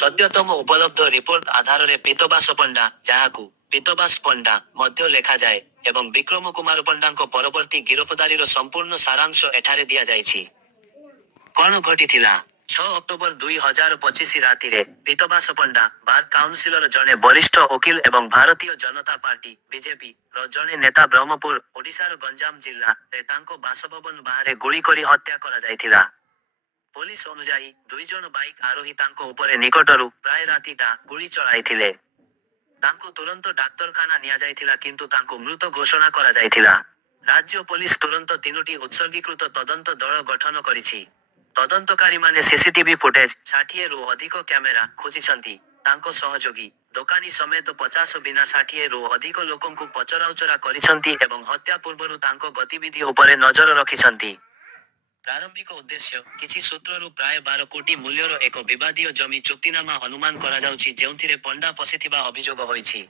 सद्यतम उपलब्ध रिपोर्ट आधार में पीतबास पंडा जहाकू पीतबास पंडा मध्य लेखा जाए एवं विक्रम कुमार पंडा परवर्ती गिरफ्तारी संपूर्ण सारांश एठारे दिया जाइछि। कौन घटिथिला 6 अक्टोबर 2025 राति रे पीतबास पंडा बार काउंसिलर जने वरिष्ठ वकील एवं भारतीय जनता पार्टी बीजेपी रो जने नेता ब्रह्मपुर ओडिशार गंजाम जिला रे तांको बासभवन बाहरे गुली करी हत्या करा जाइथिला। पुलिस अनुसार दुई जन बाइक आरोही तांको उपरे निकटरू प्राय रातिटा गुली चलाइथिले। तांको तुरंत डाक्तरखाना निया जाइथिला किंतु तांको मृत घोषणा करा जाइथिला। राज्य पुलिस तुरंत 3टी उत्सर्गीकृत तदंत दल गठन करिछि। तदंतकारी माने सीसीटीवी फुटेज 60 रु अधिक कैमेरा खोजिछंती। तांको सहयोगी दोकानी समेत 50 बिना 60 रु अधिक लोकंकु पचराउचरा करिछंती एवं हत्या पूर्वरु तांको गतिविधि उपरे नजर रखिछंती। प्रारंभिक उद्देश्य किछि सूत्ररु प्राय 12 कोटी मूल्यर एक विवादीय जमी चुक्तिनामा अनुमान करा जाउछि जेउथिरे पंडा पसिथिबा अभियोग होइछि।